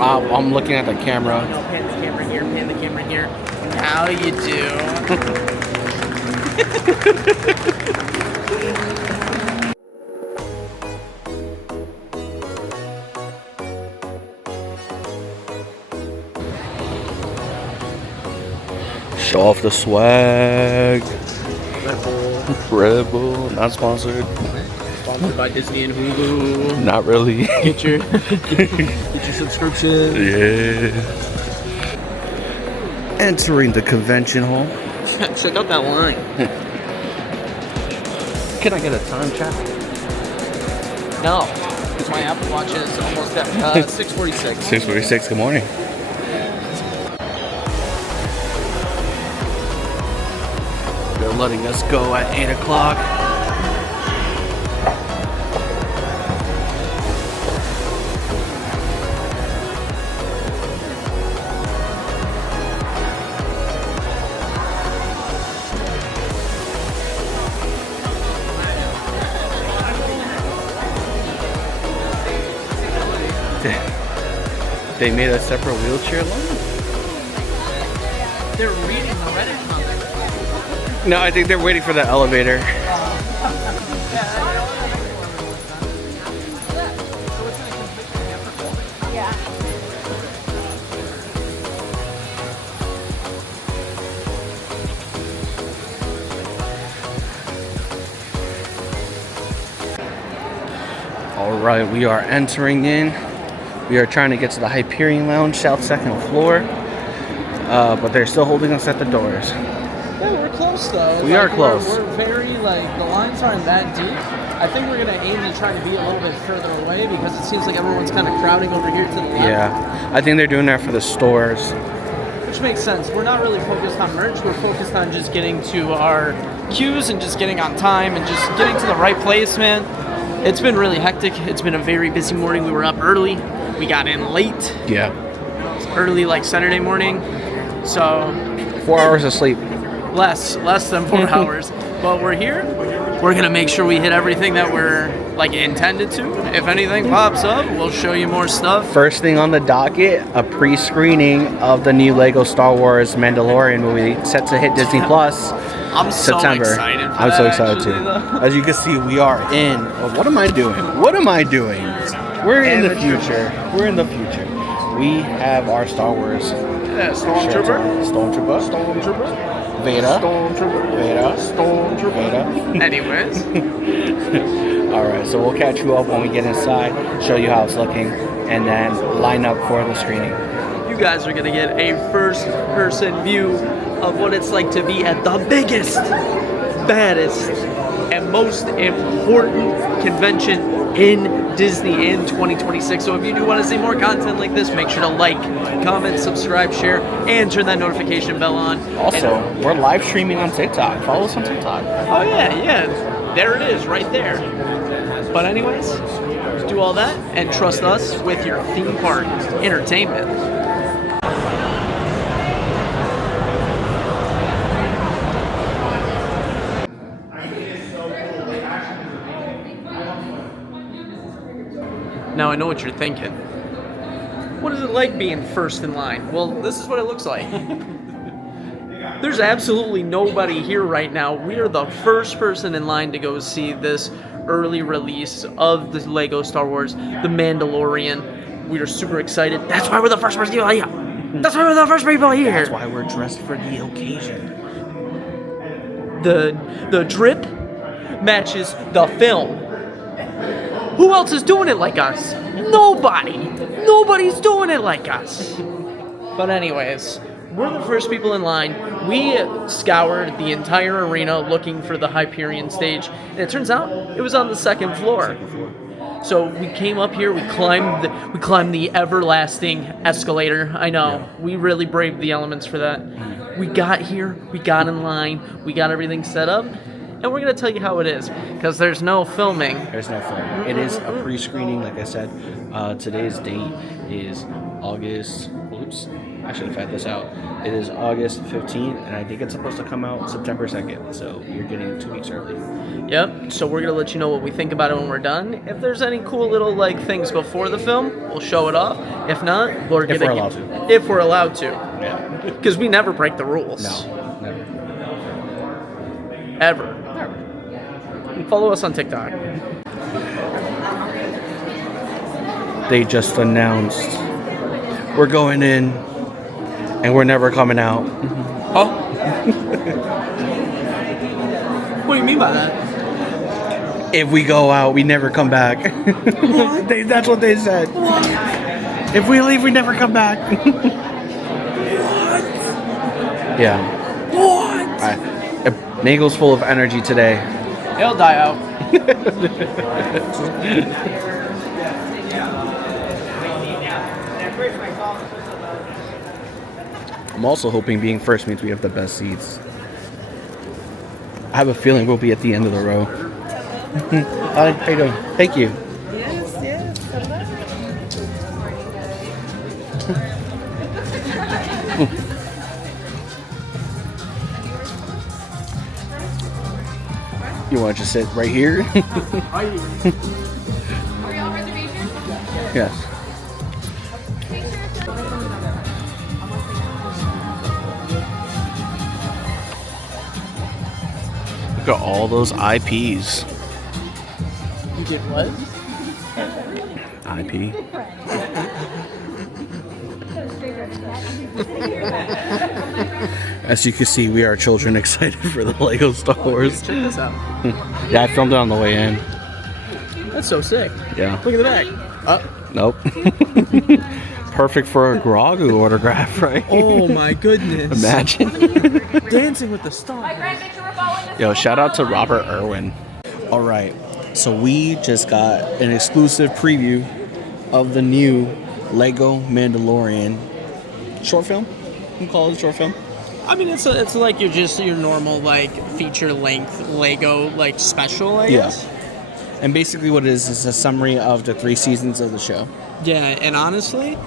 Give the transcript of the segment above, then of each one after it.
I'm looking at the camera. No, pan the camera here, pan the camera here. How you do? Show off the swag. Red Bull. Red Bull, not sponsored. Sponsored by Disney and Hulu. Not really. Get your subscription. Yeah. Entering the convention hall. Check out that line. Can I get a time check? No, because my Apple Watch is almost at 6:46. 6:46. Good morning. They're letting us go at 8 o'clock. They made a separate wheelchair line? They're reading the Reddit comments. No, I think they're waiting for the elevator. All right, we are entering in. We are trying to get to the Hyperion Lounge, south second floor, but they're still holding us at the doors. Yeah, we're close though. We are close. We're very, the lines aren't that deep. I think we're going to aim to try to be a little bit further away because it seems like everyone's kind of crowding over here to the left. Yeah, I think they're doing that for the stores. Which makes sense. We're not really focused on merch. We're focused on just getting to our queues and just getting on time and just getting to the right place, man. It's been really hectic. It's been a very busy morning. We were up early. We got in late. Yeah. Early, like Saturday morning. So 4 hours of sleep. less than 4 hours. But we're here. We're gonna make sure we hit everything that we're intended to. If anything pops up, we'll show you more stuff. First thing on the docket, a pre-screening of the new Lego Star Wars Mandalorian movie set to hit Disney Plus. I'm so September. excited. I'm so excited too. As you can see, we are in. What am I doing? What am I doing? We're in the future. We're in the future. We have our Star Wars. Yeah, Stormtrooper. Stormtrooper. Stormtrooper. Vader. Stormtrooper. Vader. Stormtrooper. Vader. Anyways. All right, so we'll catch you up when we get inside, show you how it's looking, and then line up for the screening. You guys are gonna get a first-person view of what it's like to be at the biggest, baddest, and most important convention in Disney in 2026. So if you do want to see more content like this, make sure to like, comment, subscribe, share, and turn that notification bell on. Also, we're live streaming on TikTok. Follow us on TikTok. Oh yeah, there it is, right there. But anyways, do all that and trust us with your theme park entertainment. Now I know what you're thinking. What is it like being first in line? Well, this is what it looks like. There's absolutely nobody here right now. We are the first person in line to go see this early release of the Lego Star Wars, The Mandalorian. We are super excited. That's why we're the first people here. That's why we're the first people here. That's why we're dressed for the occasion. The drip matches the film. Who else is doing it like us? Nobody. Nobody's doing it like us. But anyways, we're the first people in line. We scoured the entire arena looking for the Hyperion stage, and it turns out it was on the second floor. So we came up here, we climbed the everlasting escalator. I know, we really braved the elements for that. We got here, we got in line, we got everything set up. And we're going to tell you how it is, because there's no filming. There's no film. It is a pre-screening, like I said. Today's date is August I should have had this out. It is August 15th, and I think it's supposed to come out September 2nd. So you're getting 2 weeks early. Yep. So we're gonna let you know what we think about it when we're done. If there's any cool little like things before the film, we'll show it off. If not, If we're allowed to. If we're allowed to. Yeah. Because we never break the rules. No, never. Ever. And follow us on TikTok. They just announced we're going in, and we're never coming out. Oh. What do you mean by that? If we go out, we never come back. That's what they said. What? If we leave, we never come back. What? Yeah. What? Nagel's full of energy today. It'll die out. I'm also hoping being first means we have the best seats. I have a feeling we'll be at the end of the row. Hi, how you doing? Thank you. Yes. You want to just sit right here? Are you? Are we all reservations? Yes. Look at all those IPs. You did what? IP. As you can see, we are children excited for the Lego Star Wars. Check this out. Yeah, I filmed it on the way in. That's so sick. Yeah. Look at the back. Nope. Perfect for a Grogu autograph, right? Oh my goodness. Imagine. Dancing with the Stars. Make sure we're following this. Yo, shout out to Robert Irwin. All right, so we just got an exclusive preview of the new Lego Mandalorian short film. You can call it a short film. I mean, it's like your normal like feature length Lego like special. I Yeah. guess. And basically what it is a summary of the 3 seasons of the show. Yeah, and honestly,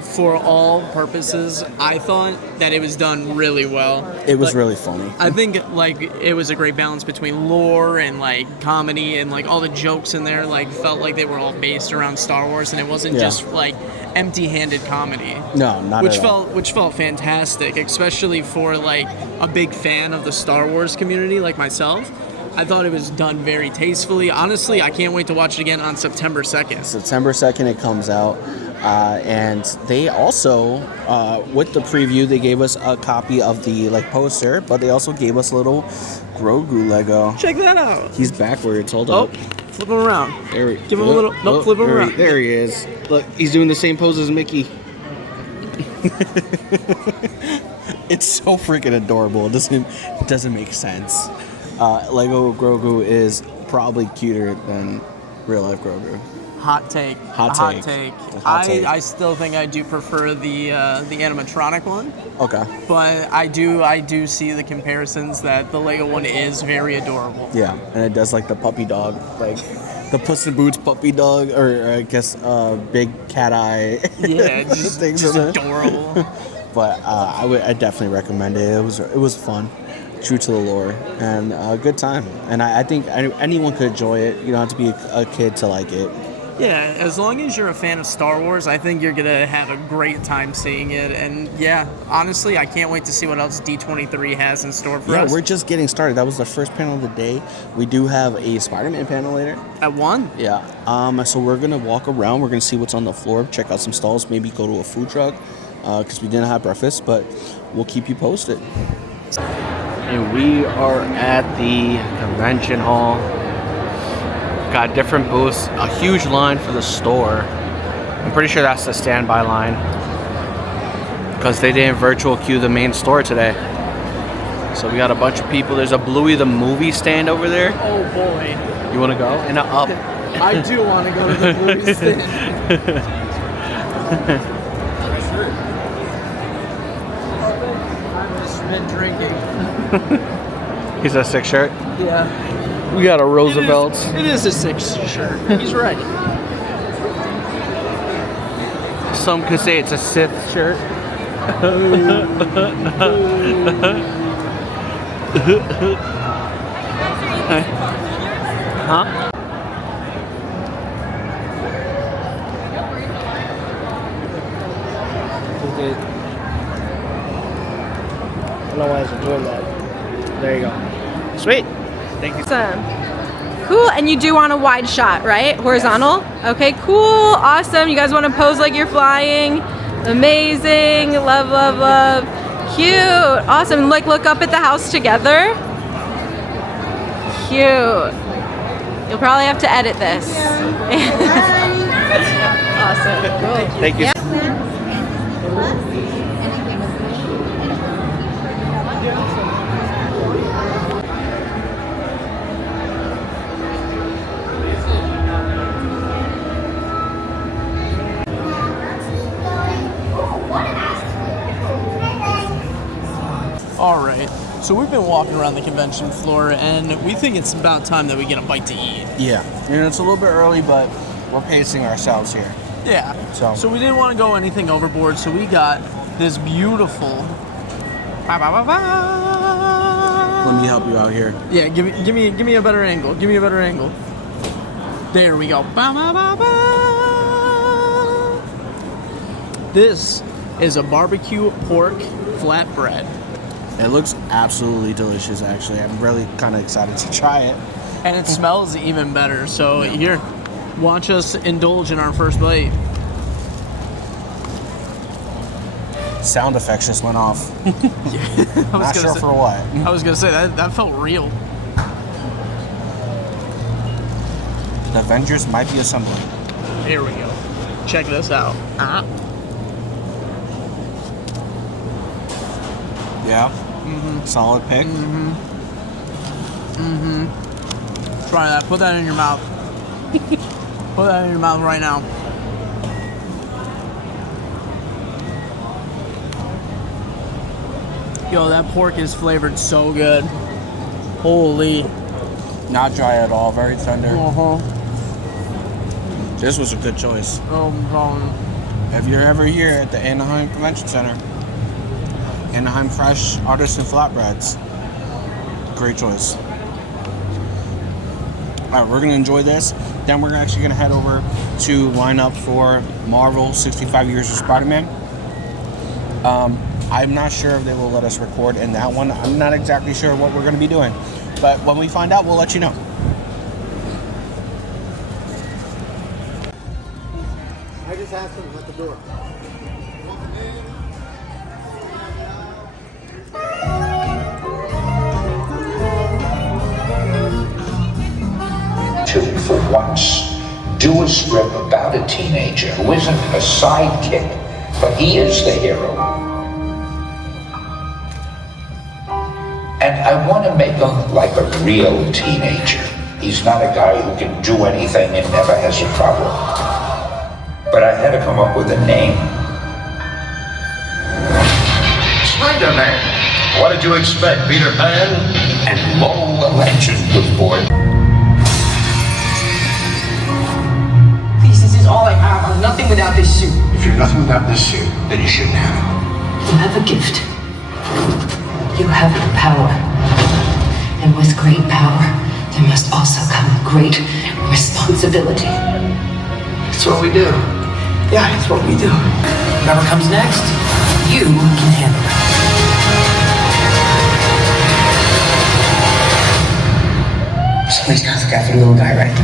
for all purposes, I thought that it was done really well. It was Like, really funny. I think like it was a great balance between lore and like comedy, and like all the jokes in there like felt like they were all based around Star Wars, and it wasn't Yeah. just like empty-handed comedy. No, not Which at all. which felt fantastic, especially for like a big fan of the Star Wars community like myself. I thought it was done very tastefully. Honestly, I can't wait to watch it again on September 2nd. September 2nd it comes out. And they also, with the preview, they gave us a copy of the like poster, but they also gave us a little Grogu Lego. Check that out. He's backwards. Hold Oh, up. flip him around. There we, Give him a little- no, flip him there he- around. There he is. Look, he's doing the same pose as Mickey. It's so freaking adorable. It doesn't make sense. Lego Grogu is probably cuter than real life Grogu. Hot take. Hot A take. I still think I do prefer the animatronic one, Okay. but I do see the comparisons that the Lego one is very adorable. Yeah, and it does like the puppy dog, like the Puss in Boots puppy dog, or I guess big cat eye. Yeah, just things in it. adorable. But I definitely recommend it. It was fun, true to the lore, and a good time. And I think anyone could enjoy it. You don't have to be a kid to like it. Yeah, as long as you're a fan of Star Wars, I think you're gonna have a great time seeing it. And yeah, honestly, I can't wait to see what else D23 has in store for Yeah, us. we're just getting started. That was the first panel of the day. We do have a Spider-Man panel later. At 1. Yeah. So we're gonna walk around. We're gonna see what's on the floor. Check out some stalls. Maybe go to a food truck because we didn't have breakfast. But we'll keep you posted. And we are at the convention hall. Got different booths. A huge line for the store. I'm pretty sure that's the standby line because they didn't virtual queue the main store today. So we got a bunch of people. There's a Bluey the movie stand over there. Oh boy. You want to go? And a up. I do want to go to the movie stand. I've just been drinking. He's a sick shirt. Yeah. We got a Roosevelt. It is a 6 shirt. He's right. Some could say it's a Sith shirt. Huh? I don't know why I was doing that. There you go. Sweet. Thank you. Awesome. Cool, and you do want a wide shot, right? Horizontal? Yes. Okay, cool, awesome. You guys want to pose like you're flying? Amazing, love, love, love. Cute, awesome. Like look up at the house together. Cute. You'll probably have to edit this. Awesome, cool. Thank you. All right. So we've been walking around the convention floor, and we think it's about time that we get a bite to eat. Yeah, it's a little bit early, but we're pacing ourselves here. Yeah. So we didn't want to go anything overboard, so we got this beautiful. Let me help you out here. Yeah, give me a better angle. Give me a better angle. There we go. This is a barbecue pork flatbread. It looks absolutely delicious, actually. I'm really kind of excited to try it. And it smells even better. So here, watch us indulge in our first bite. Sound effects just went off. Not sure for what. I was gonna say that felt real. The Avengers might be assembling. Here we go. Check this out. Yeah. Solid pick. Try that. Put that in your mouth. Put that in your mouth right now. Yo, that pork is flavored so good. Holy. Not dry at all. Very tender. Uh-huh. This was a good choice. Oh, God. If you're ever here at the Anaheim Convention Center, Anaheim Fresh Artisan Flatbreads. Great choice. Alright, we're gonna enjoy this. Then we're actually gonna head over to line up for Marvel 65 Years of Spider-Man. I'm not sure if they will let us record in that one. I'm not exactly sure what we're gonna be doing. But when we find out, we'll let you know. I just asked him at the door. To, for once, do a strip about a teenager who isn't a sidekick, but he is the hero. And I want to make him like a real teenager. He's not a guy who can do anything and never has a problem. But I had to come up with a name. Spider-Man. What did you expect, Peter Pan? And lo, a legend was born. This is all I have. I'm nothing without this suit. If you're nothing without this suit, then you shouldn't have it. You have a gift. You have power. And with great power, there must also come great responsibility. It's what we do. Yeah, it's what we do. Whatever comes next, you can handle it. Somebody's got to look after the little guy, right?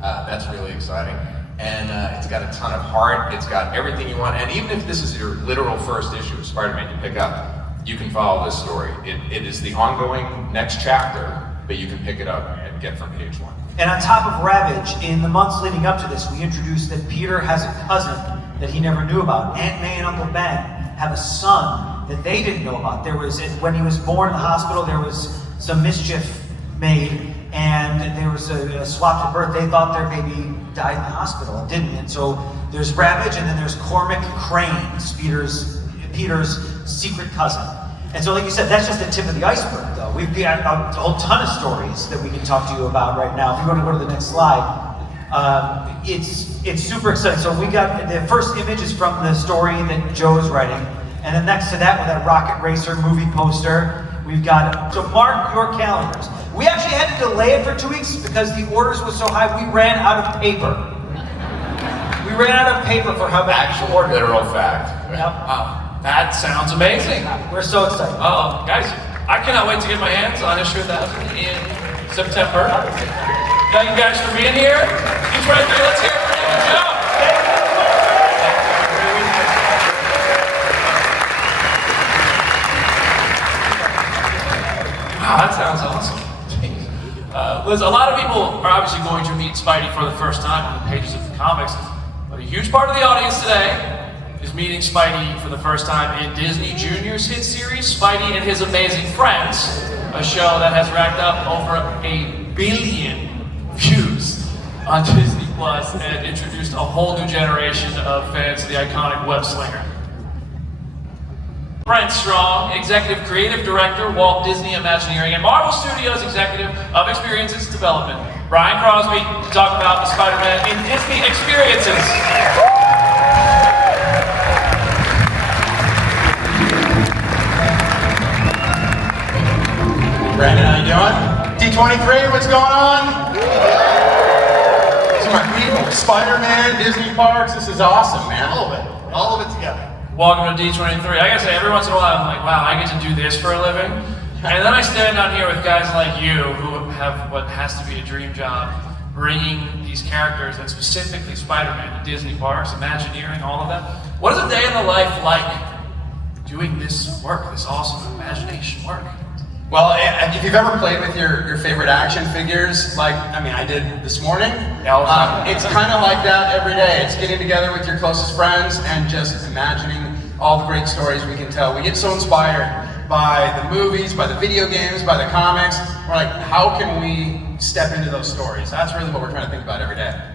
That's really exciting. And it's got a ton of heart, it's got everything you want, and even if this is your literal first issue of Spider-Man you pick up, you can follow this story. It is the ongoing next chapter, but you can pick it up and get from page 1. And on top of Ravage, in the months leading up to this, we introduced that Peter has a cousin that he never knew about. Aunt May and Uncle Ben have a son that they didn't know about. There was, when he was born in the hospital, there was some mischief made, and there was a swap at birth. They thought their baby died in the hospital, and didn't. And so there's Ravage, and then there's Cormac Cranes, Peter's secret cousin. And so, like you said, that's just the tip of the iceberg, though. We've got a whole ton of stories that we can talk to you about right now. If you want to go to the next slide, It's super exciting. So we got the first image is from the story that Joe is writing, and then next to that with that Rocket Racer movie poster, we've got, so mark your calendars. We actually had to delay it for 2 weeks because the orders were so high, we ran out of paper. We ran out of paper for how many Actual orders. literal fact. Yep. Wow, that sounds amazing. We're so excited. Guys, I cannot wait to get my hands on issue 1000 in September. Thank you guys for being here. D23, let's hear it for Nick and Joe. Wow, that sounds awesome. Liz, a lot of people are obviously going to meet Spidey for the first time on the pages of the comics, but a huge part of the audience today is meeting Spidey for the first time in Disney Junior's hit series, Spidey and His Amazing Friends, a show that has racked up over 1 billion views on Disney Plus and introduced a whole new generation of fans to the iconic web slinger. Brent Strong, Executive Creative Director, Walt Disney Imagineering, and Marvel Studios Executive of Experiences Development, Brian Crosby, to talk about the Spider-Man in Disney Experiences. Brandon, how you doing? D23, what's going on? These are my people. Spider-Man, Disney parks, this is awesome, man. All of it together. Welcome to D23. I gotta say, every once in a while I'm like, wow, I get to do this for a living. And then I stand down here with guys like you who have what has to be a dream job, bringing these characters, and specifically Spider-Man to Disney parks, Imagineering, all of that. What is a day in the life like doing this work, this awesome imagination work? Well, if you've ever played with your favorite action figures, like, I did this morning, it's kind of like that every day. It's getting together with your closest friends and just imagining all the great stories we can tell. We get so inspired by the movies, by the video games, by the comics. We're like, how can we step into those stories? That's really what we're trying to think about every day.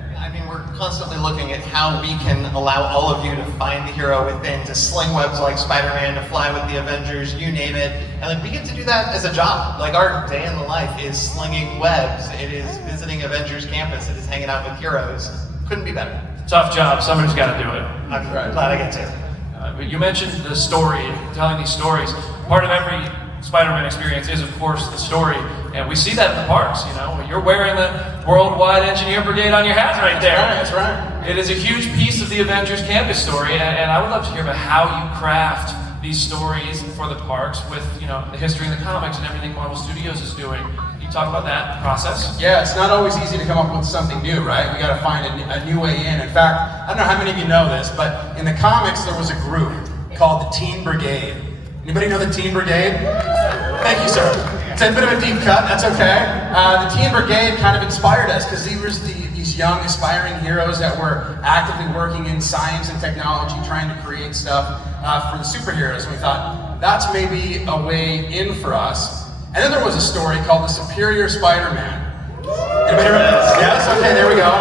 We're constantly looking at how we can allow all of you to find the hero within, to sling webs like Spider-Man, to fly with the Avengers, you name it. And we get to do that as a job. Our day in the life is slinging webs. It is visiting Avengers campus. It is hanging out with heroes. Couldn't be better. Tough job, somebody's gotta do it. I'm glad I get to. You mentioned the story, telling these stories. Part of every Spider-Man experience is, of course, the story, and we see that in the parks. You're wearing the Worldwide Engineer Brigade on your hat right there. That's right. It is a huge piece of the Avengers campus story, and I would love to hear about how you craft these stories for the parks with, the history of the comics and everything Marvel Studios is doing. Can you talk about that process? Yeah, it's not always easy to come up with something new, right? We got to find a new way in. In fact, I don't know how many of you know this, but in the comics there was a group called the Teen Brigade. Anybody know the Teen Brigade? Thank you, sir. It's a bit of a deep cut, that's okay. The Teen Brigade kind of inspired us because these young aspiring heroes that were actively working in science and technology, trying to create stuff for the superheroes. And we thought, that's maybe a way in for us. And then there was a story called The Superior Spider-Man. Anybody remember? Yes, okay, there we go.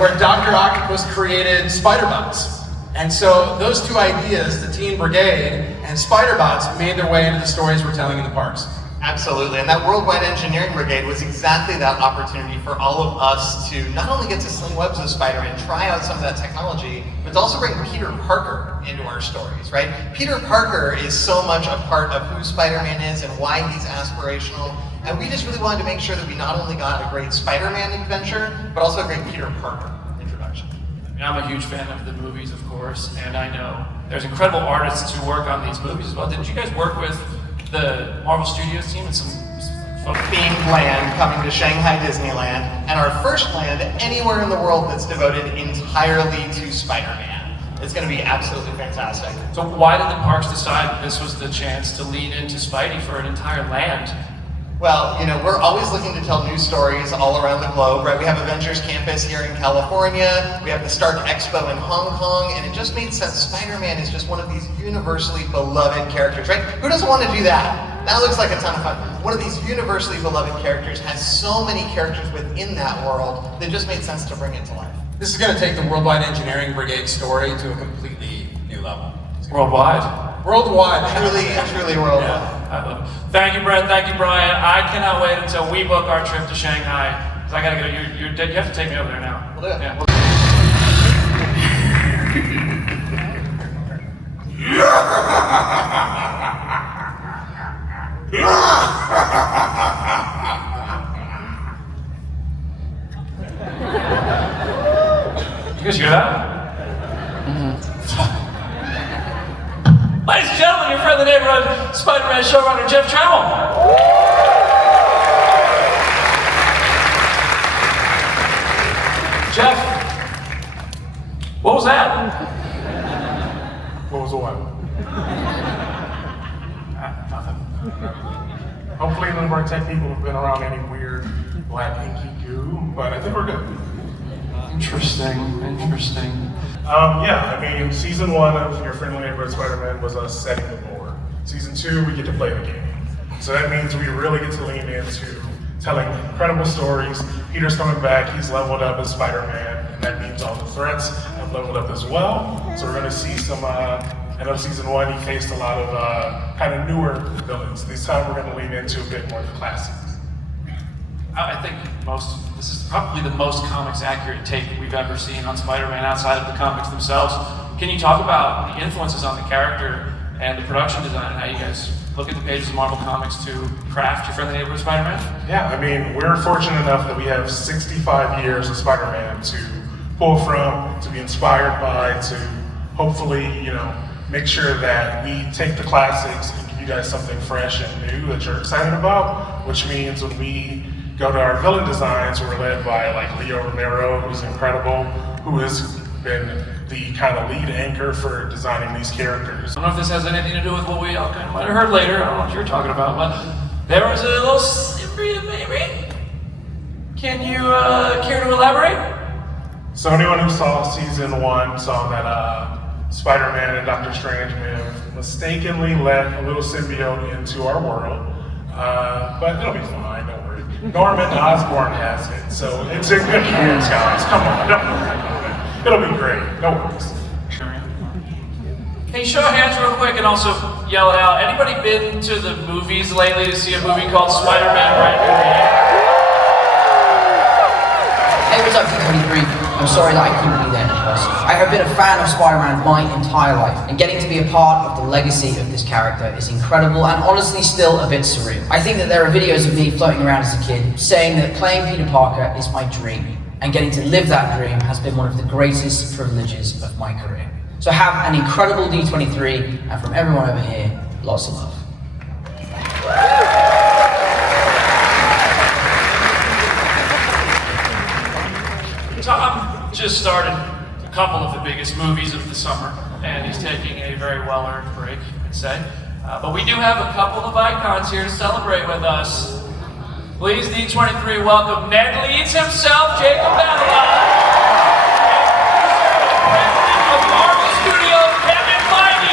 Where Dr. Octopus created Spider-Bots. And so those two ideas, the Teen Brigade and Spider-Bots, made their way into the stories we're telling in the parks. Absolutely, and that Worldwide Engineering Brigade was exactly that opportunity for all of us to not only get to sling webs with Spider-Man, try out some of that technology, but to also bring Peter Parker into our stories, right? Peter Parker is so much a part of who Spider-Man is and why he's aspirational, and we just really wanted to make sure that we not only got a great Spider-Man adventure, but also a great Peter Parker introduction. I'm a huge fan of the movies, of course, and I know there's incredible artists who work on these movies as well. Did you guys work with the Marvel Studios team and some folks? Themed land coming to Shanghai Disneyland, and our first land anywhere in the world that's devoted entirely to Spider-Man. It's going to be absolutely fantastic. So why did the parks decide that this was the chance to lean into Spidey for an entire land? Well, we're always looking to tell new stories all around the globe, right? We have Avengers Campus here in California, we have the Stark Expo in Hong Kong, and it just made sense. Spider-Man is just one of these universally beloved characters, right? Who doesn't want to do that? That looks like a ton of fun. One of these universally beloved characters has so many characters within that world that it just made sense to bring it to life. This is going to take the Worldwide Engineering Brigade story to a completely new level. Worldwide? Worldwide. Truly worldwide. Yeah. I love it. Thank you, Brent. Thank you, Brian. I cannot wait until we book our trip to Shanghai. Because I gotta go. You have to take me over there now. Well, do it. Yeah. Did you guys hear that? Ladies and gentlemen, your friendly neighborhood Spider-Man showrunner Jeff Trammell. Jeff, what was that? What was the what? Nothing. Hopefully none of our tech people have been around any weird black inky goo, but I think we're good. Interesting. Yeah, I mean, season 1 of Your Friendly Neighborhood Spider-Man was us setting the board. Season 2, we get to play the game. So that means we really get to lean into telling incredible stories. Peter's coming back, he's leveled up as Spider-Man, and that means all the threats have leveled up as well. So we're gonna see some, I know season 1, he faced a lot of kind of newer villains. This time we're gonna lean into a bit more of the classics. I think this is probably the most comics accurate take we've ever seen on Spider-Man outside of the comics themselves. Can you talk about the influences on the character and the production design and how you guys look at the pages of Marvel Comics to craft Your Friendly Neighborhood Spider-Man? Yeah, I mean, we're fortunate enough that we have 65 years of Spider-Man to pull from, to be inspired by, to hopefully, make sure that we take the classics and give you guys something fresh and new that you're excited about, which means when we go to our villain designs, we're led by like Leo Romero, who's incredible, who has been the kind of lead anchor for designing these characters. I don't know if this has anything to do with what we all kind of might have heard later. I don't know what you're talking about, but there was a little symbiote, maybe? Can you care to elaborate? So anyone who saw season 1 saw that Spider-Man and Dr. Strange may have mistakenly let a little symbiote into our world, but it'll be fine, don't worry. Norman Osborn has it, so it's in good hands, guys. Come on, don't worry about it. It'll be great, no worries. Can you show of hands real quick and also yell it out? Anybody been to the movies lately to see a movie called Spider-Man Brand New Day? Hey, what's up, D23? I'm sorry that I couldn't be there in person. I have been a fan of Spider-Man my entire life, and getting to be a part of the legacy of this character is incredible and honestly still a bit surreal. I think that there are videos of me floating around as a kid saying that playing Peter Parker is my dream, and getting to live that dream has been one of the greatest privileges of my career. So have an incredible D23, and from everyone over here, lots of love. Tom just started a couple of the biggest movies of the summer, and he's taking a very well-earned break, I'd say. But we do have a couple of icons here to celebrate with us. Please, D23, welcome Ned Leeds himself, Jacob Babylon, and president of Marvel Studios, Kevin Feige.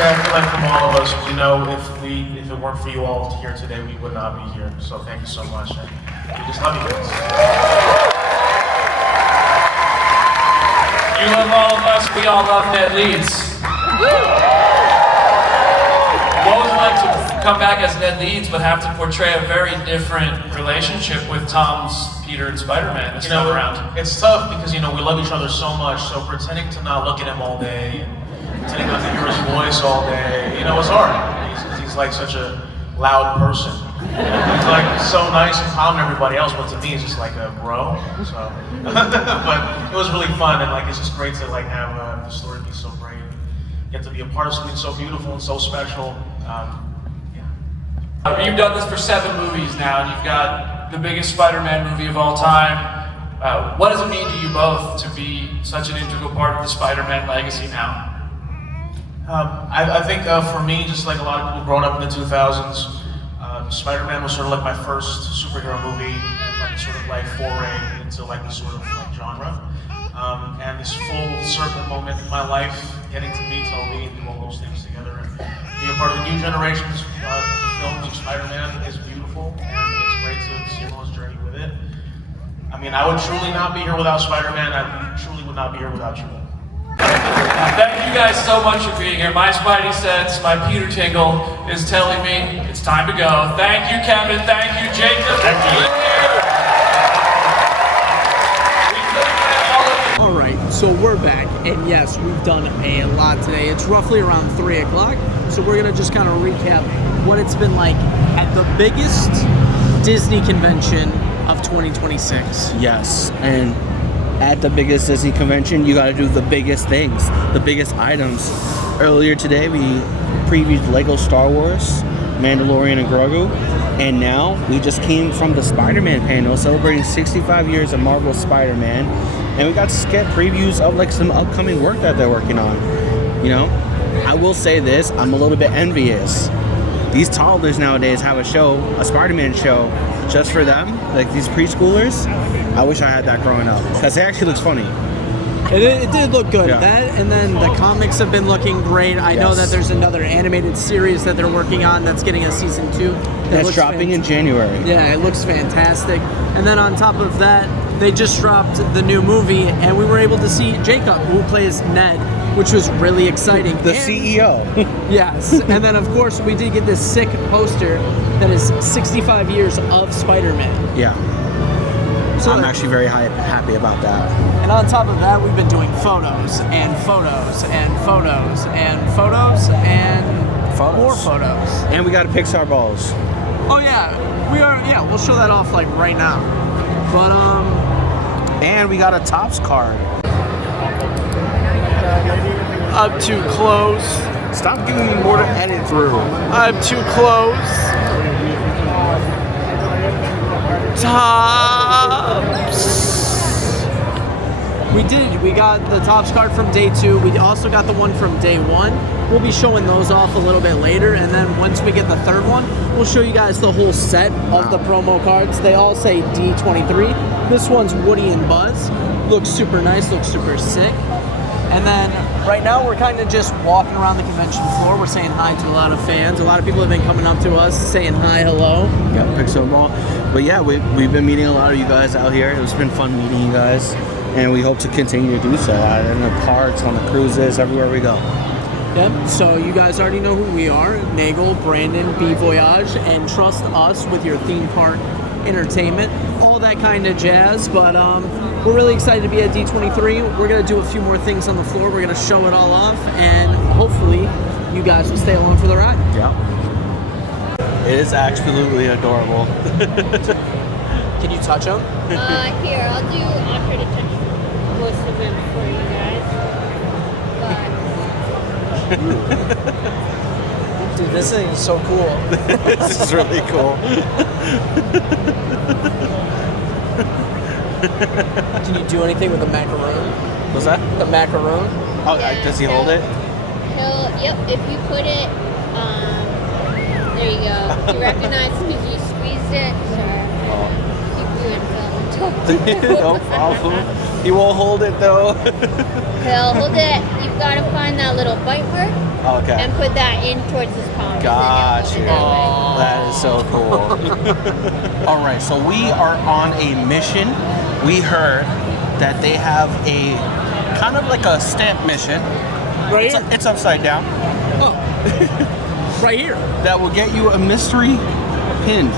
I feel like from all of us, we know if it weren't for you all here today, we would not be here. So thank you so much. And we just love you guys. You love all of us, we all love Ned Leeds. What was it like to come back as Ned Leeds but have to portray a very different relationship with Tom's Peter and Spider-Man this time around? It's tough because, we love each other so much, so pretending to not look at him all day, and pretending not to hear his voice all day, it's hard. He's like such a loud person. He's like so nice and calm to everybody else, but to me he's just like a bro. So, but it was really fun, and it's just great to have the story be so great. Get to be a part of something so beautiful and so special. You've done this for 7 movies now, and you've got the biggest Spider-Man movie of all time. What does it mean to you both to be such an integral part of the Spider-Man legacy now? I think for me, just like a lot of people growing up in the 2000s, Spider-Man was sort of like my first superhero movie and sort of foray into the sort of genre. and this full circle moment in my life, getting to meet Toby and do all those things together and be a part of the new generation's films of Spider-Man is beautiful, and it's great to see everyone's journey with it. I mean, I would truly not be here without Spider-Man. I truly would not be here without you. Thank you guys so much for being here. My Spidey sense, my Peter tingle is telling me it's time to go. Thank you, Kevin. Thank you, Jacob. Thank you. All right, so we're back, and yes, we've done a lot today. It's roughly around 3 o'clock, so we're gonna just kind of recap what it's been like at the biggest Disney convention of 2026. Yes, and at the biggest Disney convention, you gotta do the biggest things, the biggest items. Earlier today, we previewed Lego Star Wars, Mandalorian and Grogu, and now we just came from the Spider-Man panel celebrating 65 years of Marvel Spider-Man, and we got to get previews of like some upcoming work that they're working on. You know, I will say this, I'm a little bit envious. These toddlers nowadays have a show, a Spider-Man show, just for them, like these preschoolers. I wish I had that growing up, because it actually looks funny. It did look good. Yeah. That, and then the comics have been looking great. I know that there's another animated series that they're working on that's getting a season 2. That's dropping in January. Yeah, it looks fantastic. And then on top of that, they just dropped the new movie, and we were able to see Jacob, who plays Ned, which was really exciting. The CEO. Yes. And then, of course, we did get this sick poster that is 65 years of Spider-Man. Yeah. So I'm actually very happy about that. And on top of that, we've been doing photos and photos and photos and photos and more photos. And we got a Pixar balls. Oh yeah, we are. Yeah, we'll show that off like right now. But and we got a Topps card. I'm too close. Stop giving me more to edit through. I'm too close. Topps. We got the Topps card from day 2. We also got the one from day 1. We'll be showing those off a little bit later, and then once we get the third one, we'll show you guys the whole set of the promo cards. They all say D23. This one's Woody and Buzz. Looks super nice, looks super sick. And then right now we're kind of just walking around the convention floor. We're saying hi to a lot of fans. A lot of people have been coming up to us saying hi, hello. Yeah, Pixar ball. But yeah, we've been meeting a lot of you guys out here. It's been fun meeting you guys, and we hope to continue to do so in the parks, on the cruises, everywhere we go. Yep, so you guys already know who we are. Nagel, Brandon, B Voyage, and trust us with your theme park entertainment, all that kind of jazz. But we're really excited to be at D23. We're going to do a few more things on the floor. We're going to show it all off, and hopefully you guys will stay along for the ride. Yeah. It is absolutely adorable. Can you touch them? Here, I'll offer to touch most of them for you guys. Dude, this thing is so cool. This is really cool. Can you do anything with the macaroon? What's that? The macaroon? Oh, does he hold it? Yep, if you put it, there you go. You recognize because you squeezed it, sure. Keep you in film. No problem. He won't hold it though. He'll hold it. You've got to find that little bite mark. Okay. And put that in towards his palm. Got you. That is so cool. All right, so we are on a mission. We heard that they have a kind of like a stamp mission. Right here? It's upside down. Oh, right here. That will get you a mystery pin.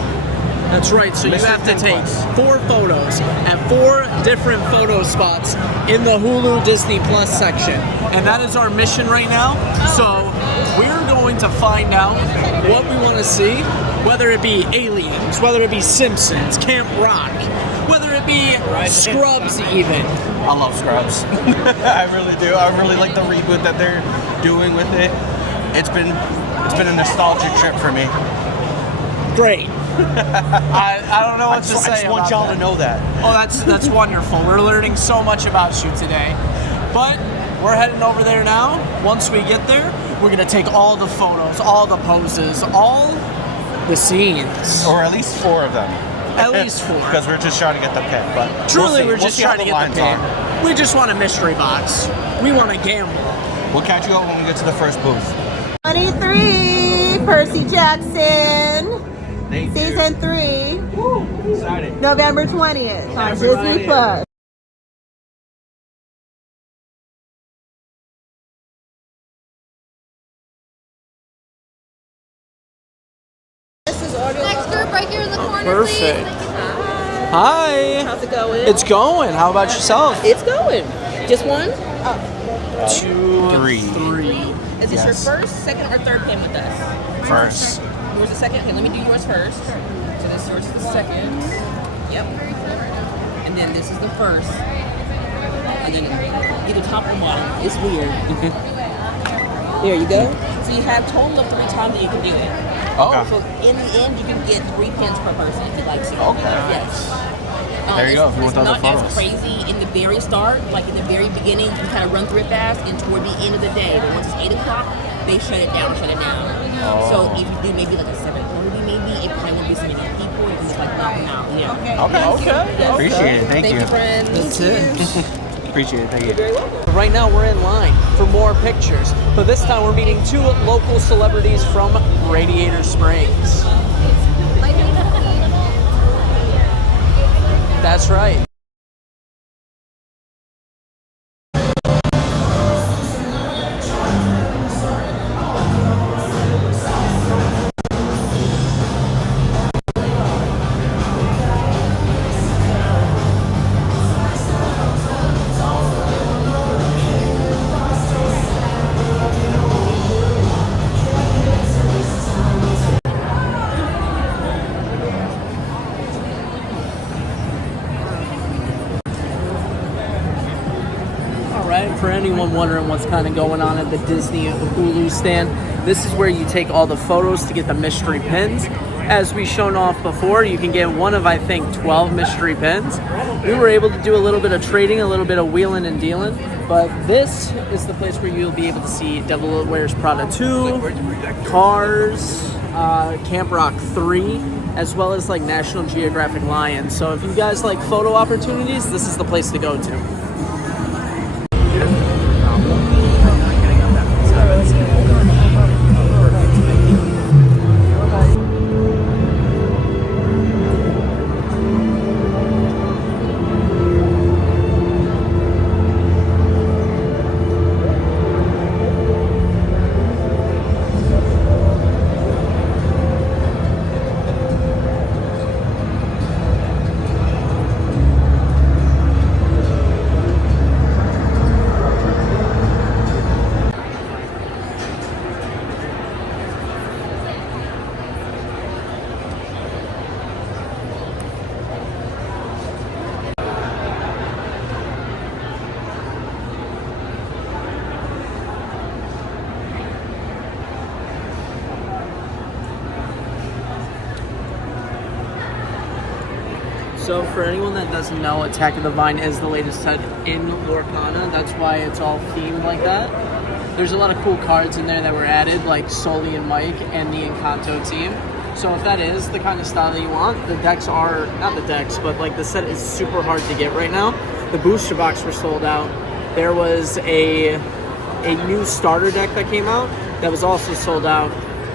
That's right, so you have to take 4 photos at 4 different photo spots in the Hulu Disney Plus section. And that is our mission right now. So we're going to find out what we want to see, whether it be Aliens, whether it be Simpsons, Camp Rock, whether it be Scrubs even. I love Scrubs. I really do. I really like the reboot that they're doing with it. It's been a nostalgic trip for me. Great. I don't know what to say. I just want y'all to know that. Oh, that's wonderful. We're learning so much about you today. But we're heading over there now. Once we get there, we're gonna take all the photos, all the poses, all the scenes. Or at least 4 of them. At least 4. Because we're just trying to get the pin. But Truly, we'll we're just see how trying to get the lines pin. are. We just want a mystery box. We want to gamble. We'll catch you up when we get to the first booth. 23, Percy Jackson, Thank season 3, Exciting. November 20th on Disney Plus. Next group right here in the corner, Perfect. please. Hi. How's it going? It's going. How about yourself? It's going. Just one? 2, 3. 3. Is this your first, second, or third pin with us? First. Yours the second? Okay, let me do yours first. So this yours is the second. Yep. And then this is the first. And then either top or bottom. It's weird. There you go. So you have total of 3 times that you can do it. Oh. So in the end, you can get 3 pins per person if you'd like to. Okay. Yes. There you go, if you want It's the other not as photos. crazy in the very start, like in the very beginning, you kind of run through it fast, and toward the end of the day, but once it's 8 o'clock, they shut it down. So if you do maybe like a 7:30, maybe it probably won't be so many people. You can just like knock them out. Yeah. Okay. Yes, Appreciate it. Thank you. friend. That's it. Appreciate it. Thank you. Right now we're in line for more pictures, but this time we're meeting 2 local celebrities from Radiator Springs. That's right. For anyone wondering what's kind of going on at the Disney Hulu stand, this is where you take all the photos to get the mystery pins. As we shown off before, you can get one of, I think, 12 mystery pins. We were able to do a little bit of trading, a little bit of wheeling and dealing, but this is the place where you'll be able to see Devil Wears Prada 2, Cars, Camp Rock 3, as well as like National Geographic Lion. So if you guys like photo opportunities, this is the place to go to. So for anyone that doesn't know, Attack of the Vine is the latest touch in Lorcana. That's why it's all themed like that. There's a lot of cool cards in there that were added, like Sully and Mike and the Encanto team. So if that is the kind of style that you want, the decks are, not the decks, but like the set is super hard to get right now. The booster box were sold out. There was a new starter deck that came out that was also sold out.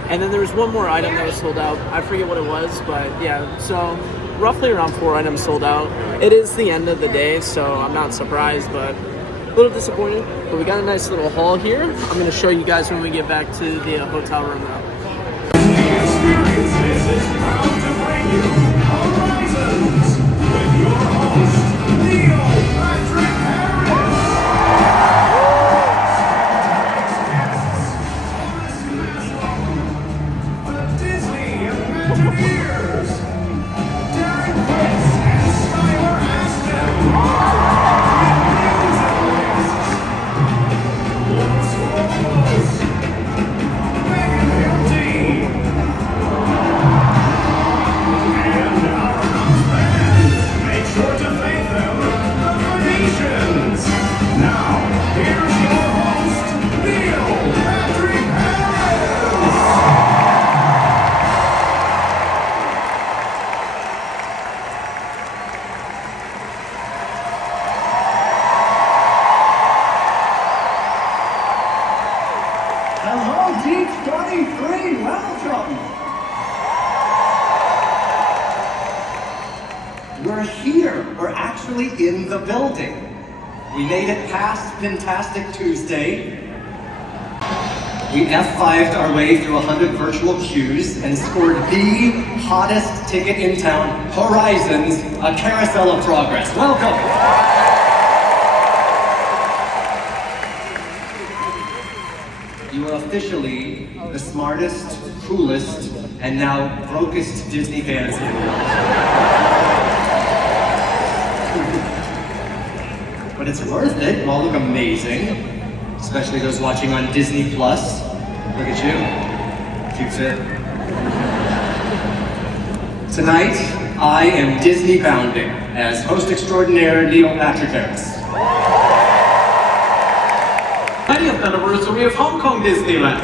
And then there was one more item that was sold out. I forget what it was, but yeah, so roughly around 4 items sold out. It is the end of the day, so I'm not surprised, but a little disappointed. But we got a nice little haul here. I'm going to show you guys when we get back to the hotel room now. We're here. We're actually in the building. We made it past Fantastic Tuesday. We F5'd our way through 100 virtual queues and scored the hottest ticket in town, Horizons, a carousel of progress. Welcome! You are officially the smartest, coolest, and now brokest Disney fans in the world. But it's worth it. You all look amazing. Especially those watching on Disney Plus. Look at you. Cute fit. Tonight, I am Disney bounding as host extraordinaire Neil Patrick Harris. 20th anniversary of Hong Kong Disneyland.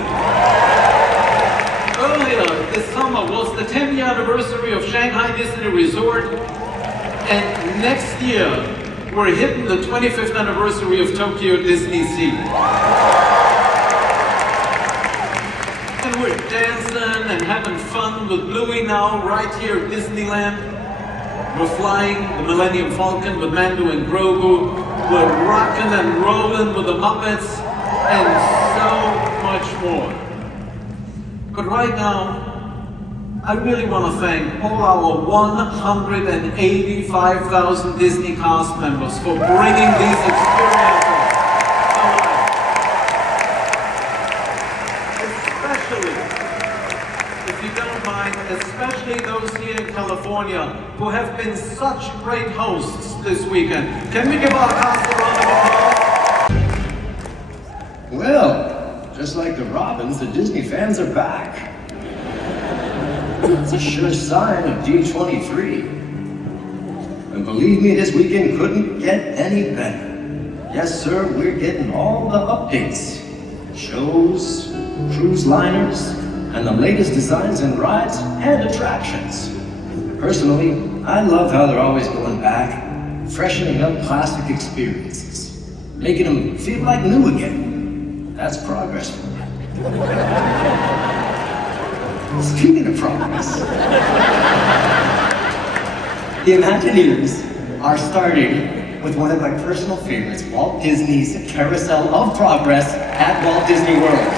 Earlier this summer was the 10th anniversary of Shanghai Disney Resort, and next year we're hitting the 25th anniversary of Tokyo Disney Sea. And we're dancing and having fun with Bluey now right here at Disneyland. We're flying the Millennium Falcon with Mando and Grogu. We're rocking and rolling with the Muppets and so much more. But right now, I really want to thank all our 185,000 Disney cast members for bringing these experiences to life. Especially, if you don't mind, especially those here in California who have been such great hosts this weekend. Can we give our cast a round of applause? Well, just like the Robins, the Disney fans are back. It's a sure sign of D23. And believe me, this weekend couldn't get any better. Yes, sir, we're getting all the updates. Shows, cruise liners, and the latest designs in rides and attractions. Personally, I love how they're always going back, freshening up classic experiences, making them feel like new again. That's progress for me. Speaking of progress, the Imagineers are starting with one of my personal favorites, Walt Disney's Carousel of Progress at Walt Disney World.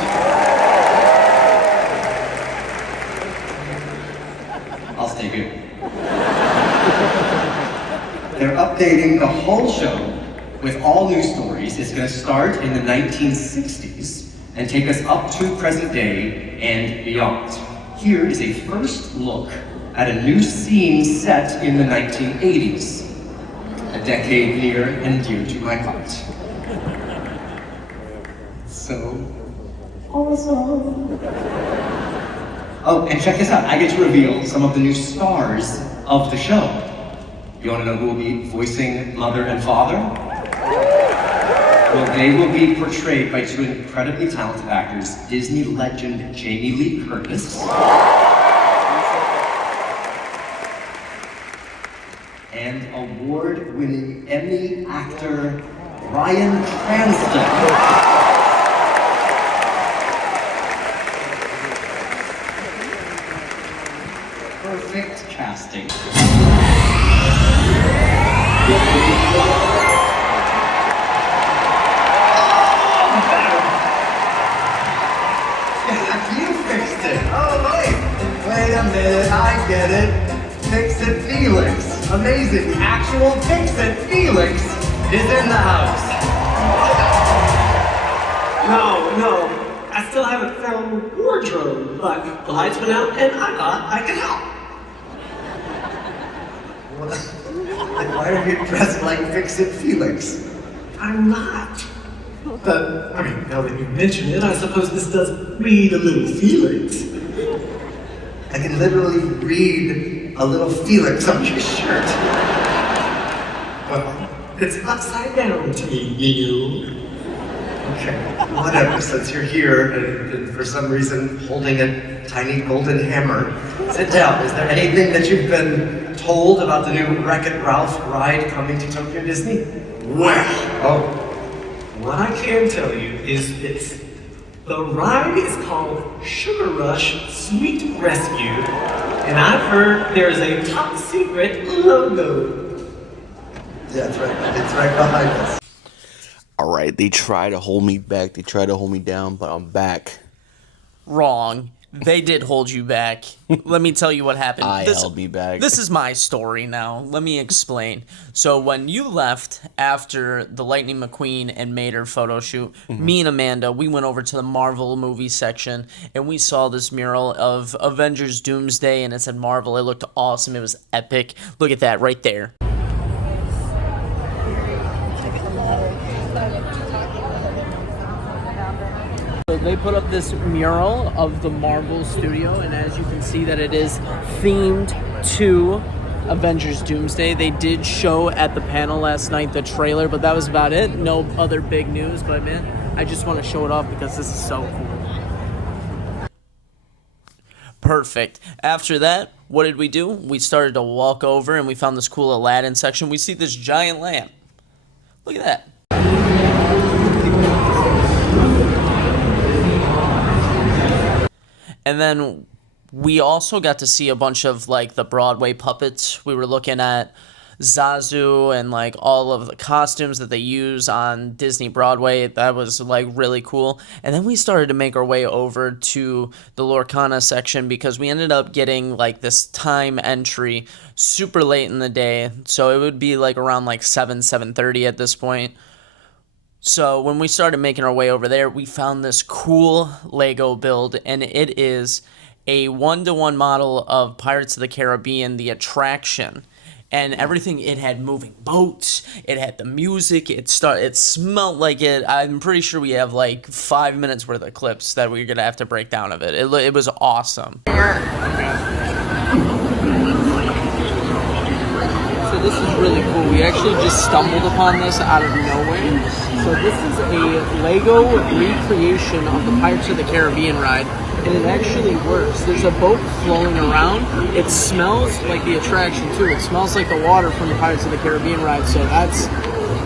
I'll stay here. They're updating the whole show with all new stories. It's going to start in the 1960s and take us up to present day and beyond. Here is a first look at a new scene set in the 1980s, a decade near and dear to my heart. So awesome. Oh, and check this out. I get to reveal some of the new stars of the show. You want to know who will be voicing Mother and Father? Well, they will be portrayed by two incredibly talented actors, Disney legend Jamie Lee Curtis and award-winning Emmy actor Bryan Cranston. Perfect casting. You fixed it. Oh, wait a minute, I get it. Fix-It Felix. Amazing. Actual Fix-It Felix is in the house. No, I still haven't found wardrobe, but the lights went out and I thought I could help. Why are you dressed like Fix-It Felix? I'm not. But, now that you mention it, I suppose this does read a little Felix. I can literally read a little Felix on your shirt. Well, it's upside down to me, Neil. Okay, whatever, since you're here and for some reason holding a tiny golden hammer, sit down. Is there anything that you've been told about the new Wreck-It Ralph ride coming to Tokyo Disney? Well, what I can tell you is this. The ride is called Sugar Rush Sweet Rescue, And I've heard there's a top secret logo. Yeah, it's right behind us. All right, they try to hold me back. They try to hold me down, but I'm back. Wrong. They did hold you back. Let me tell you what happened. I held me back. This is my story now. Let me explain. So when you left after the Lightning McQueen and Mater photo shoot, me and Amanda, we went over to the Marvel movie section and we saw this mural of Avengers Doomsday and it said Marvel. It looked awesome. It was epic. Look at that right there. So they put up this mural of the Marvel studio, and as you can see that it is themed to Avengers Doomsday. They did show at the panel last night the trailer, but that was about it. No other big news, but man, I just want to show it off because this is so cool. Perfect. After that, what did we do? We started to walk over and we found this cool Aladdin section. We see this giant lamp. Look at that. And then we also got to see a bunch of like the Broadway puppets. We were looking at Zazu and like all of the costumes that they use on Disney Broadway. That was like really cool. And then we started to make our way over to the Lorcana section because we ended up getting like this time entry super late in the day. So it would be like around like 7:30 at this point. So when we started making our way over there, we found this cool Lego build, and it is a 1-to-1 model of Pirates of the Caribbean, the attraction. And everything, it had moving boats, it had the music, it smelled like it. I'm pretty sure we have like 5 minutes worth of clips that we're going to have to break down of it. It was awesome. So this is really cool. We actually just stumbled upon this out of nowhere. So this is a Lego recreation of the Pirates of the Caribbean ride, and it actually works. There's a boat floating around. It smells like the attraction too. It smells like the water from the Pirates of the Caribbean ride, so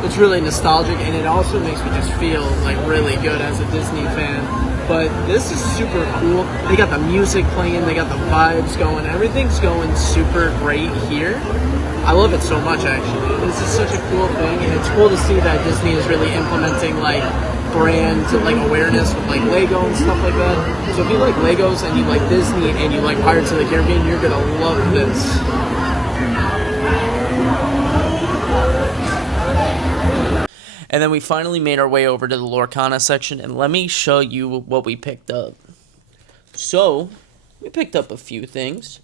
it's really nostalgic, and it also makes me just feel like really good as a Disney fan. But this is super cool. They got the music playing, they got the vibes going, everything's going super great here. I love it so much, actually. This is such a cool thing, and it's cool to see that Disney is really implementing like brand like awareness with like Lego and stuff like that. So if you like Legos and you like Disney and you like Pirates of the Caribbean, you're gonna love this. And then we finally made our way over to the Lorcana section, and let me show you what we picked up. So, we picked up a few things.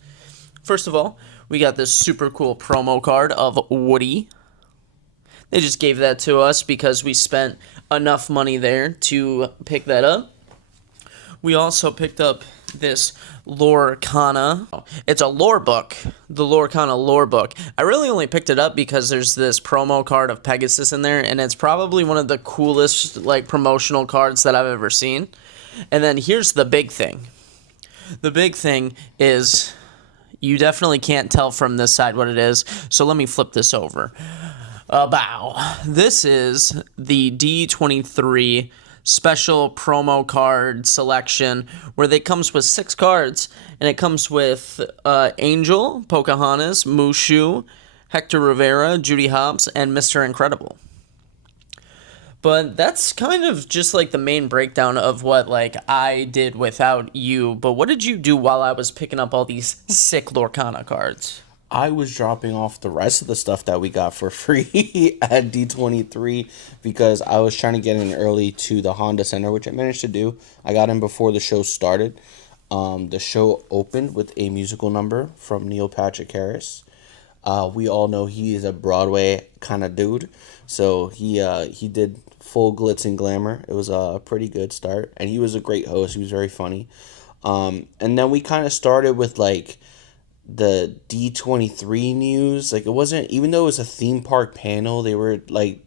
First of all, we got this super cool promo card of Woody. They just gave that to us because we spent enough money there to pick that up. We also picked up this Lorcana. It's a lore book, the Lorcana lore book. I really only picked it up because there's this promo card of Pegasus in there, and it's probably one of the coolest like promotional cards that I've ever seen. And then here's the big thing. The big thing is, you definitely can't tell from this side what it is, so let me flip this over. Bow. This is the D23 special promo card selection where it comes with 6 cards, and it comes with Angel, Pocahontas, Mushu, Hector Rivera, Judy Hopps, and Mr. Incredible. But that's kind of just like the main breakdown of what like I did without you. But what did you do while I was picking up all these sick Lorcana cards? I was dropping off the rest of the stuff that we got for free at D23 because I was trying to get in early to the Honda Center, which I managed to do. I got in before the show started. The show opened with a musical number from Neil Patrick Harris. We all know he is a Broadway kind of dude, so he did full glitz and glamour. It was a pretty good start, and he was a great host. He was very funny. And then we kind of started with like the D23 news. Like, it wasn't, even though it was a theme park panel, they were like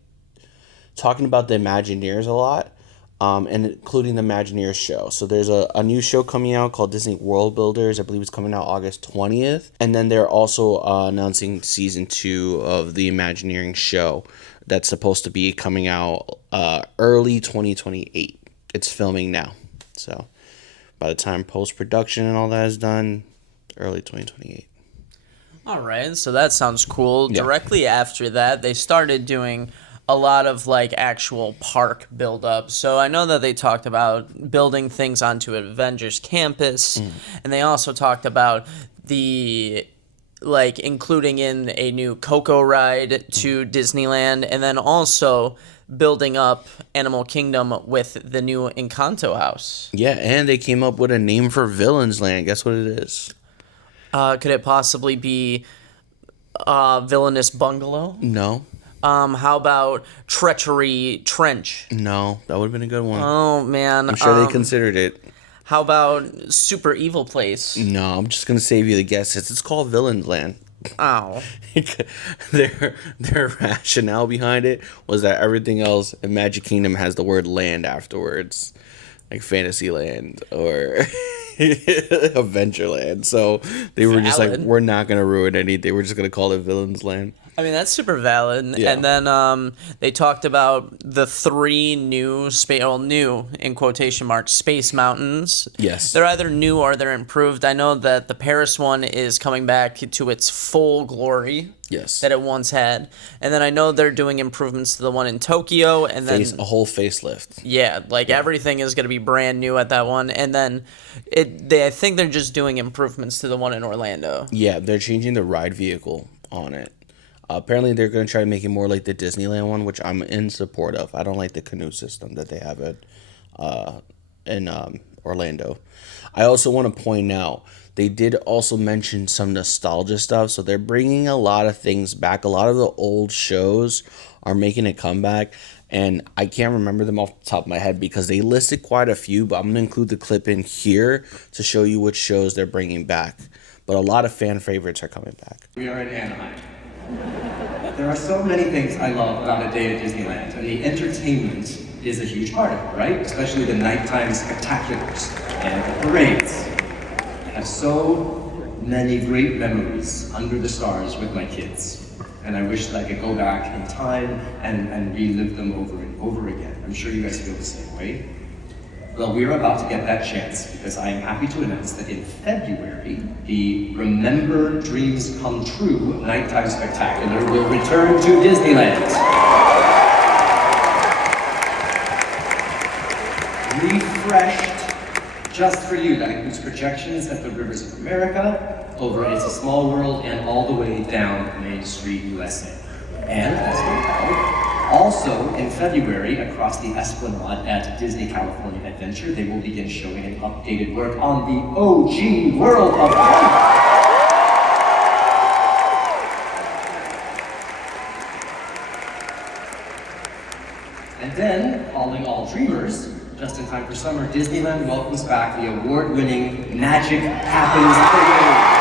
talking about the Imagineers a lot, and including the Imagineers show. So there's a new show coming out called Disney World Builders. I believe it's coming out August 20th. And then they're also announcing season 2 of the Imagineering show that's supposed to be coming out early 2028. It's filming now. So by the time post-production and all that is done, early 2028. All right, so that sounds cool. Yeah. Directly after that, they started doing a lot of like actual park build-up. So I know that they talked about building things onto Avengers Campus, and they also talked about the like including in a new Coco ride to Disneyland, and then also building up Animal Kingdom with the new Encanto house. Yeah, and they came up with a name for Villains Land. Guess what it is? Could it possibly be Villainous Bungalow? No. How about Treachery Trench? No, that would have been a good one. Oh, man. I'm sure they considered it. How about Super Evil Place? No, I'm just going to save you the guesses. It's called Villains Land. Oh. Their rationale behind it was that everything else in Magic Kingdom has the word land afterwards. Like Fantasyland or Adventureland. So they were just like, Valid. we're not going to ruin anything. We're just going to call it Villains Land. I mean, that's super valid. Yeah. And then they talked about the 3 new, new in quotation marks, space mountains. Yes. They're either new or they're improved. I know that the Paris one is coming back to its full glory. Yes. That it once had. And then I know they're doing improvements to the one in Tokyo. And then A whole facelift. yeah, like everything is going to be brand new at that one. And then I think they're just doing improvements to the one in Orlando. Yeah, they're changing the ride vehicle on it. Apparently, they're going to try to make it more like the Disneyland one, which I'm in support of. I don't like the canoe system that they have in Orlando. I also want to point out, they did also mention some nostalgia stuff. So they're bringing a lot of things back. A lot of the old shows are making a comeback. And I can't remember them off the top of my head because they listed quite a few. But I'm going to include the clip in here to show you which shows they're bringing back. But a lot of fan favorites are coming back. We are in Anaheim. There are so many things I love about a day at Disneyland, and the entertainment is a huge part of it, right? Especially the nighttime spectaculars and the parades. I have so many great memories under the stars with my kids, and I wish that I could go back in time and relive them over and over again. I'm sure you guys feel the same way. Well, we're about to get that chance because I am happy to announce that in February, the Remember Dreams Come True Nighttime Spectacular will return to Disneyland. Refreshed just for you. That includes projections at the Rivers of America, over It's a Small World, and all the way down Main Street, USA. And, as you know, also, in February, across the Esplanade at Disney California Adventure, they will begin showing an updated work on the OG World of Wonder. And then, calling all dreamers, just in time for summer, Disneyland welcomes back the award-winning Magic Happens Parade.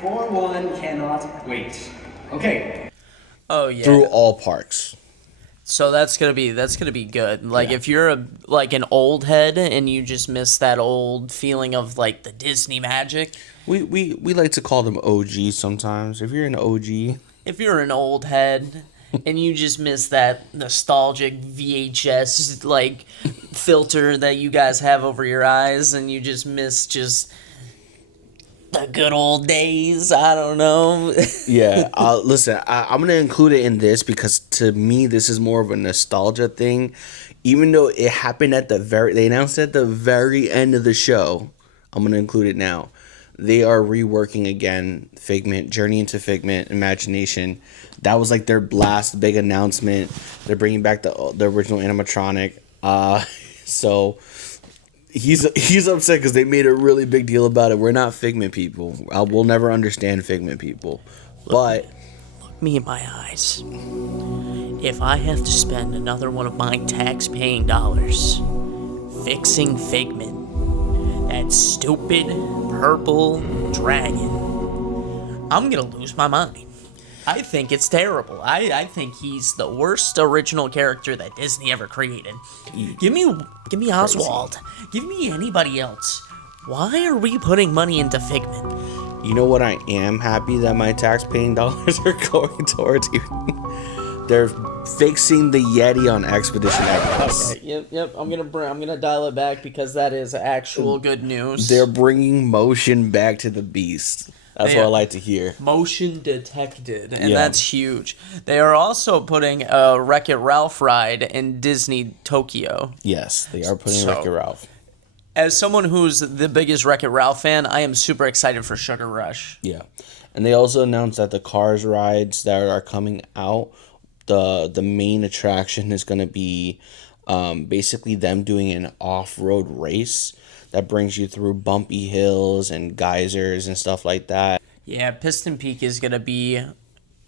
For one, cannot wait. Okay. Oh yeah. Through all parks. So that's gonna be good. Like if you're an old head and you just miss that old feeling of like the Disney magic. We like to call them OGs sometimes. If you're an OG. If you're an old head and you just miss that nostalgic VHS like filter that you guys have over your eyes, and you just miss the good old days. I don't know. Yeah. Listen, I'm going to include it in this because to me, this is more of a nostalgia thing. Even though it happened they announced it at the very end of the show. I'm going to include it now. They are reworking again Figment, Journey into Figment, Imagination. That was like their last big announcement. They're bringing back the original animatronic. So he's upset because they made a really big deal about it. We're not Figment people. We'll never understand Figment people. But look me in my eyes. If I have to spend another one of my tax-paying dollars fixing Figment, that stupid purple dragon, I'm gonna lose my mind. I think it's terrible. I think he's the worst original character that Disney ever created. Give me Oswald. Give me anybody else. Why are we putting money into Figment? You know what? I am happy that my tax-paying dollars are going towards. They're fixing the Yeti on Expedition Everest. Okay, yep. I'm gonna dial it back because that is actual good news. They're bringing motion back to the beast. That's what I like to hear. Motion detected, and Yeah. that's huge. They are also putting a Wreck-It Ralph ride in Disney Tokyo. Yes, they are putting So- Wreck-It Ralph. As someone who's the biggest Wreck-It Ralph fan, I am super excited for Sugar Rush. Yeah, and they also announced that the Cars rides that are coming out, the main attraction is going to be basically them doing an off-road race that brings you through bumpy hills and geysers and stuff like that. Yeah, Piston Peak is going to be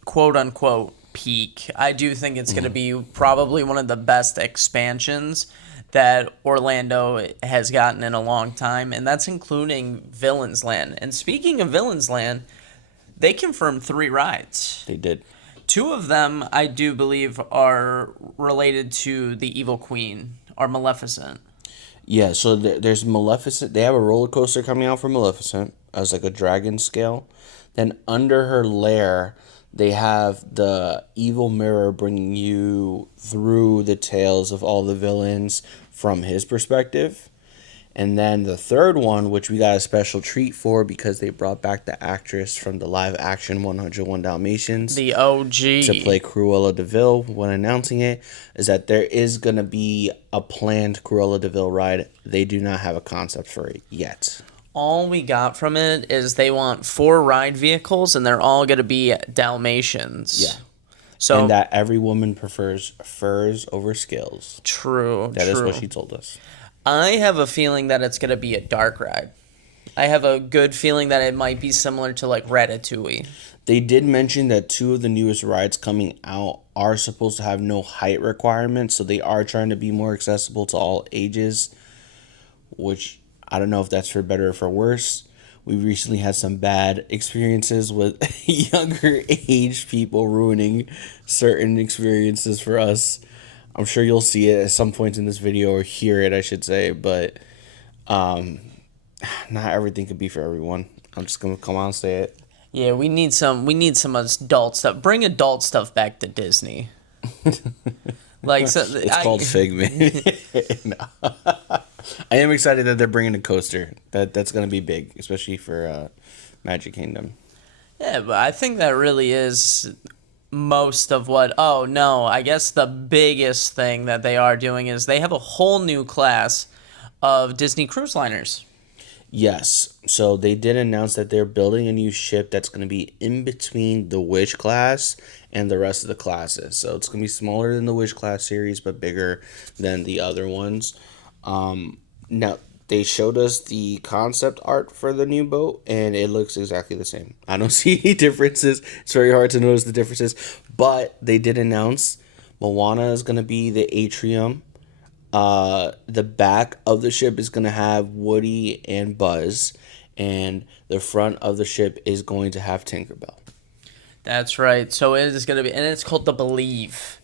quote-unquote peak. I do think it's going to be probably one of the best expansions that Orlando has gotten in a long time, and that's including Villains Land. And speaking of Villains Land, they confirmed 3 rides. They did. 2 of them, I do believe, are related to the Evil Queen, or Maleficent. Yeah, so there's Maleficent. They have a roller coaster coming out for Maleficent as like a dragon scale. Then under her lair, they have the evil mirror bringing you through the tales of all the villains from his perspective. And then the third one, which we got a special treat for because they brought back the actress from the live action 101 Dalmatians. The OG. To play Cruella de Vil when announcing it, is that there is going to be a planned Cruella de Vil ride. They do not have a concept for it yet. All we got from it is they want 4 ride vehicles, and they're all going to be Dalmatians. Yeah. So, and that every woman prefers furs over scales. True. That is true. what she told us. I have a feeling that it's going to be a dark ride. I have a good feeling that it might be similar to like Ratatouille. They did mention that 2 of the newest rides coming out are supposed to have no height requirements, so they are trying to be more accessible to all ages, which I don't know if that's for better or for worse. We recently had some bad experiences with younger age people ruining certain experiences for us. I'm sure you'll see it at some point in this video, or hear it, I should say, but not everything could be for everyone. I'm just gonna come out and say it. Yeah, we need some adult stuff. Bring adult stuff back to Disney. Like it's called Figment. No. I am excited that they're bringing a coaster. That's gonna be big, especially for Magic Kingdom. Yeah, but I think that really is most of what. Oh no, I guess the biggest thing that they are doing is they have a whole new class of Disney cruise liners. Yes, so they did announce that they're building a new ship that's going to be in between the Wish class and the rest of the classes. So it's going to be smaller than the Wish class series, but bigger than the other ones. Now, they showed us the concept art for the new boat, and it looks exactly the same. I don't see any differences. It's very hard to notice the differences, but they did announce Moana is going to be the atrium. The back of the ship is going to have Woody and Buzz, and the front of the ship is going to have Tinkerbell. That's right. So it is going to be, and it's called the Believe,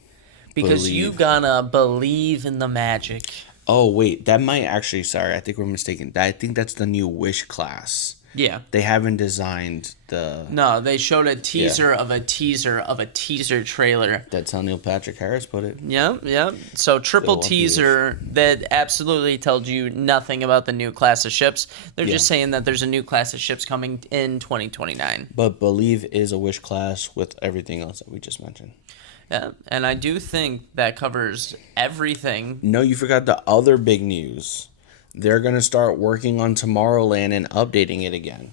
because you gotta believe in the magic. Oh, wait, that might actually, sorry, I think we're mistaken. I think that's the new Wish class. Yeah. They haven't designed the... No, they showed a teaser of a teaser of a teaser trailer. That's how Neil Patrick Harris put it. Yep. So triple Philadelphia. teaser that absolutely told you nothing about the new class of ships. They're just saying that there's a new class of ships coming in 2029. But Believe is a Wish class with everything else that we just mentioned. Yeah, and I do think that covers everything. No, you forgot the other big news. They're going to start working on Tomorrowland and updating it again.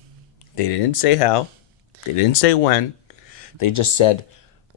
They didn't say how. They didn't say when. They just said,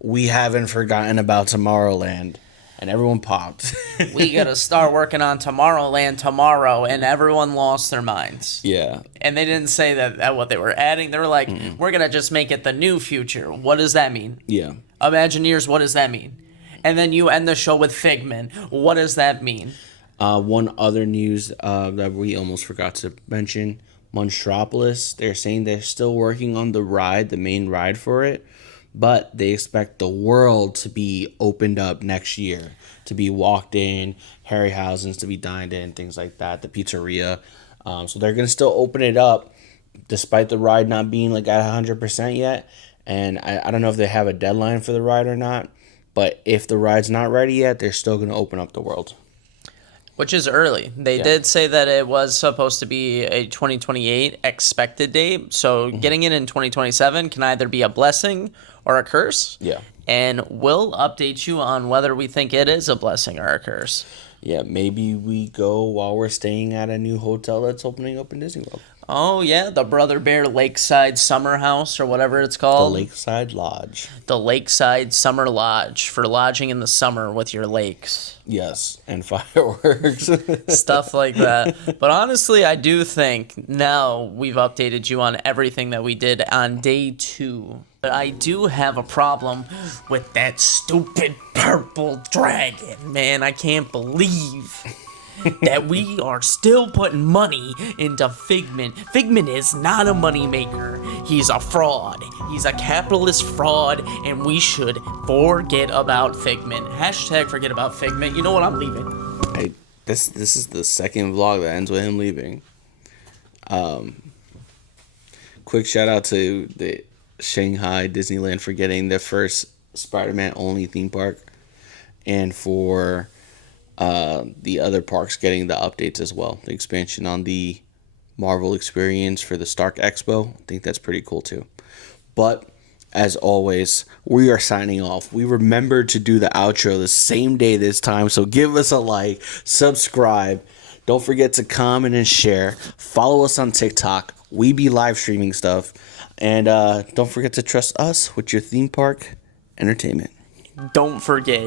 we haven't forgotten about Tomorrowland. And everyone popped. We got to start working on Tomorrowland tomorrow, and everyone lost their minds. Yeah. And they didn't say that what they were adding. They were like, we're going to just make it the new future. What does that mean? Yeah. Imagineers, what does that mean? And then you end the show with Figment. What does that mean? One other news that we almost forgot to mention, Monstropolis, they're saying they're still working on the ride, the main ride for it, but they expect the world to be opened up next year, to be walked in, Harryhausen's to be dined in, things like that, the pizzeria. So they're going to still open it up, despite the ride not being like at 100% yet. And I don't know if they have a deadline for the ride or not, But if the ride's not ready yet, they're still going to open up the world. Which is early. They did say that it was supposed to be a 2028 expected date. So getting it in 2027 can either be a blessing or a curse. Yeah. And we'll update you on whether we think it is a blessing or a curse. Yeah, maybe we go while we're staying at a new hotel that's opening up in Disney World. Oh, yeah, the Brother Bear Lakeside Summer House or whatever it's called. The Lakeside Lodge. The Lakeside Summer Lodge for lodging in the summer with your lakes. Yes, and fireworks. Stuff like that. But honestly, I do think now we've updated you on everything that we did on day 2. But I do have a problem with that stupid purple dragon, man. I can't believe that we are still putting money into Figment. Figment is not a moneymaker. He's a fraud. He's a capitalist fraud, and we should forget about Figment. Hashtag forget about Figment. You know what? I'm leaving. Hey, this is the second vlog that ends with him leaving. Quick shout out to the Shanghai Disneyland for getting the first Spider-Man only theme park, and for the other parks getting the updates as well. The expansion on the Marvel experience for the Stark Expo. I think that's pretty cool too. But as always, we are signing off. We remembered to do the outro the same day this time, so give us a like, subscribe. Don't forget to comment and share. Follow us on TikTok. We be live streaming stuff. And don't forget to trust us with your theme park entertainment. Don't forget,